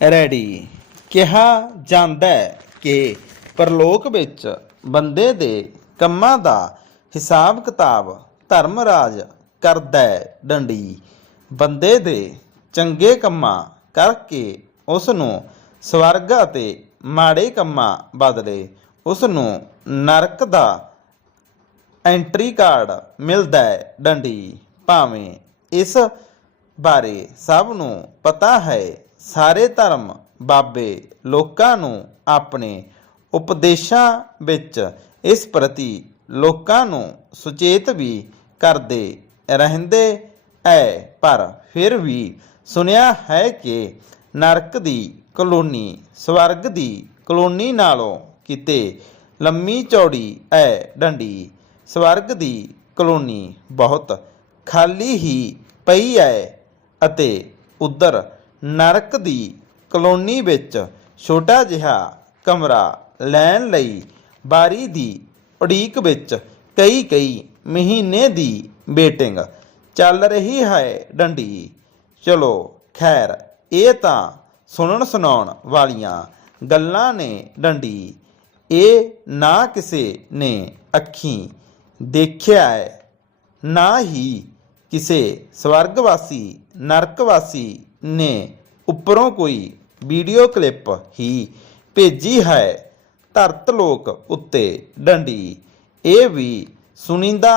Ready. ਕਿਹਾ ਜਾਂਦਾ ਹੈ ਕਿ ਪਰਲੋਕ ਵਿੱਚ ਬੰਦੇ ਦੇ ਕੰਮਾਂ ਦਾ ਹਿਸਾਬ ਕਿਤਾਬ ਧਰਮ ਰਾਜ ਕਰਦਾ ਹੈ ਡੰਡੀ। ਬੰਦੇ ਦੇ ਚੰਗੇ ਕੰਮਾਂ ਕਰਕੇ ਉਸ ਨੂੰ ਸਵਰਗ ਅਤੇ ਮਾੜੇ ਕੰਮਾਂ ਬਦਲੇ ਉਸ ਨੂੰ ਨਰਕ ਦਾ ਐਂਟਰੀ ਕਾਰਡ ਮਿਲਦਾ ਹੈ ਡੰਡੀ। ਭਾਵੇਂ ਇਸ ਬਾਰੇ ਸਭ ਨੂੰ ਪਤਾ ਹੈ ਸਾਰੇ ਧਰਮ ਬਾਬੇ ਲੋਕਾਂ ਨੂੰ ਆਪਣੇ ਉਪਦੇਸ਼ਾਂ ਵਿੱਚ ਇਸ ਪ੍ਰਤੀ ਲੋਕਾਂ ਨੂੰ ਸੁਚੇਤ ਵੀ ਕਰਦੇ ਰਹਿੰਦੇ ਐ। ਪਰ ਫਿਰ ਵੀ ਸੁਣਿਆ ਹੈ ਕਿ ਨਰਕ ਦੀ ਕਲੋਨੀ, ਸਵਰਗ ਦੀ ਕਲੋਨੀ ਨਾਲੋਂ ਕਿਤੇ ਲੰਮੀ ਚੌੜੀ ਐ ਡੰਡੀ, ਸਵਰਗ ਦੀ ਕਲੋਨੀ ਬਹੁਤ ਖਾਲੀ ਹੀ ਪਈ ਐ ਅਤੇ ਉਧਰ ਨਰਕ ਦੀ ਕਲੋਨੀ ਵਿੱਚ ਛੋਟਾ ਜਿਹਾ ਕਮਰਾ ਲੈਣ ਲਈ ਬਾਰੀ ਦੀ ਉਡੀਕ ਵਿੱਚ ਕਈ ਕਈ ਮਹੀਨੇ ਦੀ ਵੇਟਿੰਗ ਚੱਲ ਰਹੀ ਹੈ ਡੰਡੀ। ਚਲੋ, ਖੈਰ, ਇਹ ਤਾਂ ਸੁਣਨ ਸੁਣਾਉਣ ਵਾਲੀਆਂ ਗੱਲਾਂ ਨੇ ਡੰਡੀ। ਇਹ ਨਾ ਕਿਸੇ ਨੇ ਅੱਖੀਂ ਦੇਖਿਆ ਹੈ, ਨਾ ਹੀ ਕਿਸੇ ਸਵਰਗਵਾਸੀ, ਨਰਕਵਾਸੀ ਨੇ ਉੱਪਰੋਂ ਕੋਈ ਵੀਡੀਓ ਕਲਿੱਪ ਹੀ ਭੇਜੀ ਹੈ। ਧਰਤ ਲੋਕ ਉੱਤੇ ਡੰਡੀ। ਇਹ ਵੀ ਸੁਣੀਂਦਾ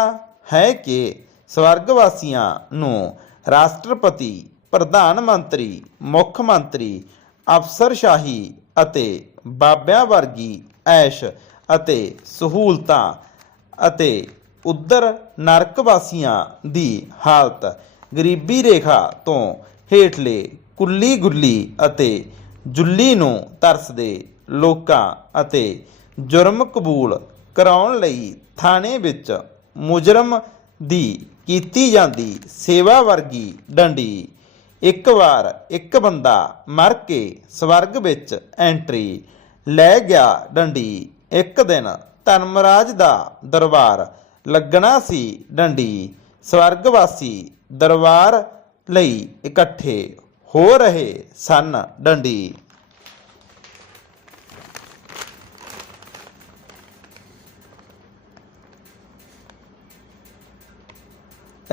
ਹੈ ਕਿ ਸਵਰਗ ਵਾਸੀਆਂ ਨੂੰ ਰਾਸ਼ਟਰਪਤੀ, ਪ੍ਰਧਾਨ ਮੰਤਰੀ, ਮੁੱਖ ਮੰਤਰੀ, ਅਫਸਰਸ਼ਾਹੀ ਅਤੇ ਬਾਬਿਆਂ ਵਰਗੀ ਐਸ਼ ਅਤੇ ਸਹੂਲਤਾਂ ਅਤੇ ਉਧਰ ਨਰਕ ਵਾਸੀਆਂ ਦੀ ਹਾਲਤ ਗਰੀਬੀ ਰੇਖਾ ਤੋਂ ਹੇਠਲੇ ਕੁੱਲੀ ਗੁੱਲੀ ਅਤੇ ਜੁੱਲੀ ਨੂੰ ਤਰਸਦੇ ਲੋਕਾਂ ਅਤੇ ਜੁਰਮ ਕਬੂਲ ਕਰਾਉਣ ਲਈ ਥਾਣੇ ਵਿੱਚ ਮੁਜਰਮ ਦੀ ਕੀਤੀ ਜਾਂਦੀ ਸੇਵਾ ਵਰਗੀ ਡੰਡੀ ਇੱਕ ਵਾਰ ਇੱਕ ਬੰਦਾ ਮਰ ਕੇ ਸਵਰਗ ਵਿੱਚ ਐਂਟਰੀ ਲੈ ਗਿਆ ਡੰਡੀ। ਇੱਕ ਦਿਨ ਧਰਮਰਾਜ ਦਾ ਦਰਬਾਰ ਲੱਗਣਾ ਸੀ ਡੰਡੀ। ਸਵਰਗ ਵਾਸੀ ਦਰਬਾਰ ਲਈ ਇਕੱਠੇ ਹੋ ਰਹੇ ਸਨ ਡੰਡੀ।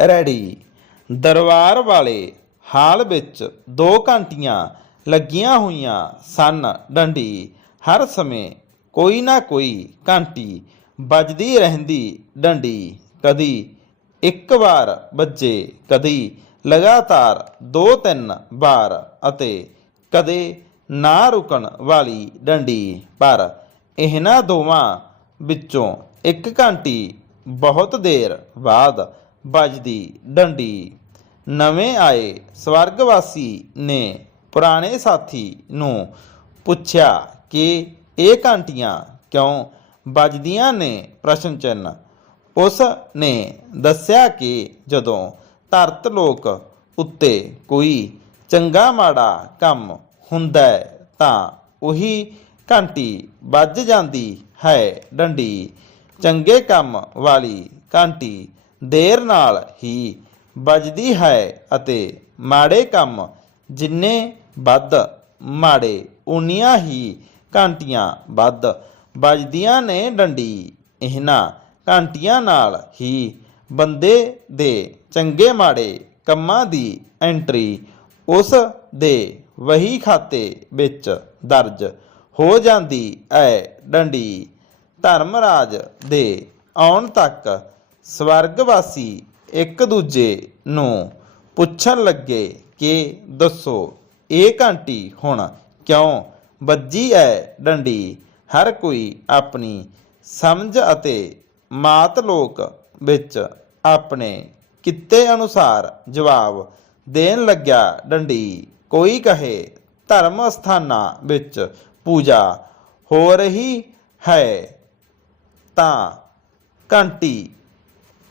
ਰੈਡੀ। ਦਰਬਾਰ ਵਾਲੇ ਹਾਲ ਵਿੱਚ ਦੋ ਘੰਟੀਆਂ ਲੱਗੀਆਂ ਹੋਈਆਂ ਸਨ ਡੰਡੀ। ਹਰ ਸਮੇਂ ਕੋਈ ਨਾ ਕੋਈ ਘੰਟੀ ਵੱਜਦੀ ਰਹਿੰਦੀ ਡੰਡੀ। ਕਦੀ ਇੱਕ ਵਾਰ ਵੱਜੇ, ਕਦੀ ਲਗਾਤਾਰ ਦੋ ਤਿੰਨ ਵਾਰ ਅਤੇ ਕਦੇ ਨਾ ਰੁਕਣ ਵਾਲੀ ਡੰਡੀ ਪਰ ਇਹਨਾਂ ਦੋਵਾਂ ਵਿੱਚੋਂ ਇੱਕ ਘੰਟੀ ਬਹੁਤ ਦੇਰ ਬਾਅਦ ਵੱਜਦੀ ਡੰਡੀ। ਨਵੇਂ ਆਏ ਸਵਰਗਵਾਸੀ ਨੇ ਪੁਰਾਣੇ ਸਾਥੀ ਨੂੰ ਪੁੱਛਿਆ ਕਿ ਇਹ ਘੰਟੀਆਂ ਕਿਉਂ ਵੱਜਦੀਆਂ ਨੇ? ਪ੍ਰਸ਼ਨ ਚਿੰਨ ਉਸ ਨੇ ਦੱਸਿਆ ਕਿ ਜਦੋਂ ਧਰਤ ਲੋਕ ਉੱਤੇ ਕੋਈ ਚੰਗਾ ਮਾੜਾ ਕੰਮ ਹੁੰਦਾ ਤਾਂ ਉਹੀ ਘੰਟੀ ਵੱਜ ਜਾਂਦੀ ਹੈ ਡੰਡੀ। ਚੰਗੇ ਕੰਮ ਵਾਲੀ ਘੰਟੀ ਦੇਰ ਨਾਲ ਹੀ ਵੱਜਦੀ ਹੈ ਅਤੇ ਮਾੜੇ ਕੰਮ ਜਿੰਨੇ ਵੱਧ, ਮਾੜੇ ਉਨੀਆਂ ਹੀ ਘੰਟੀਆਂ ਵੱਧ ਵੱਜਦੀਆਂ ਨੇ ਡੰਡੀ। ਇਹਨਾਂ ਘੰਟੀਆਂ ਨਾਲ ਹੀ ਬੰਦੇ ਦੇ ਚੰਗੇ ਮਾੜੇ ਕੰਮਾਂ ਦੀ ਐਂਟਰੀ ਉਸ ਦੇ ਵਹੀ ਖਾਤੇ ਵਿੱਚ ਦਰਜ ਹੋ ਜਾਂਦੀ ਹੈ ਡੰਡੀ ਧਰਮਰਾਜ ਦੇ ਆਉਣ ਤੱਕ ਸਵਰਗਵਾਸੀ ਇੱਕ ਦੂਜੇ ਨੂੰ ਪੁੱਛਣ ਲੱਗੇ ਕਿ ਦੱਸੋ, ਇਹ ਘੰਟੀ ਹੁਣ ਕਿਉਂ ਵੱਜੀ ਹੈ ਡੰਡੀ ਹਰ ਕੋਈ ਆਪਣੀ ਸਮਝ ਅਤੇ ਮਾਤ ਲੋਕ ਵਿੱਚ ਆਪਣੇ ਕਿੱਤੇ ਅਨੁਸਾਰ ਜਵਾਬ ਦੇਣ ਲੱਗਿਆ, ਡੰਡੀ, ਕੋਈ ਕਹੇ, ਧਰਮ ਸਥਾਨਾਂ ਵਿੱਚ ਪੂਜਾ ਹੋ ਰਹੀ ਹੈ, ਤਾਂ ਘੰਟੀ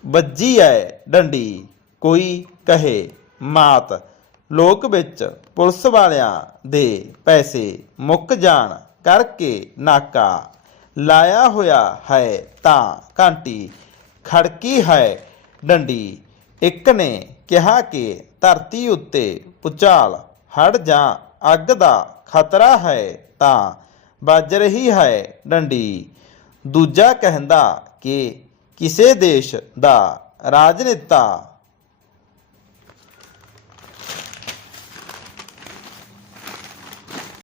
ਵੱਜੀ ਹੈ ਡੰਡੀ, ਕੋਈ ਕਹੇ, ਮਾਤ ਲੋਕ ਵਿੱਚ ਪੁਲਿਸ ਵਾਲਿਆਂ ਦੇ ਪੈਸੇ ਮੁੱਕ ਜਾਣ ਕਰਕੇ ਨਾਕਾ ਲਾਇਆ ਹੋਇਆ ਹੈ, ਤਾਂ ਘੰਟੀ ਖੜਕੀ ਹੈ ਡੰਡੀ। ਇੱਕ ਨੇ ਕਿਹਾ ਕਿ ਧਰਤੀ ਉੱਤੇ ਪੁਚਾਲ, ਹੜ ਜਾਂ ਅੱਗ ਦਾ ਖਤਰਾ ਹੈ ਤਾਂ ਵੱਜ ਰਹੀ ਹੈ ਡੰਡੀ। ਦੂਜਾ ਕਹਿੰਦਾ ਕਿ ਕਿਸੇ ਦੇਸ਼ ਦਾ ਰਾਜਨੇਤਾ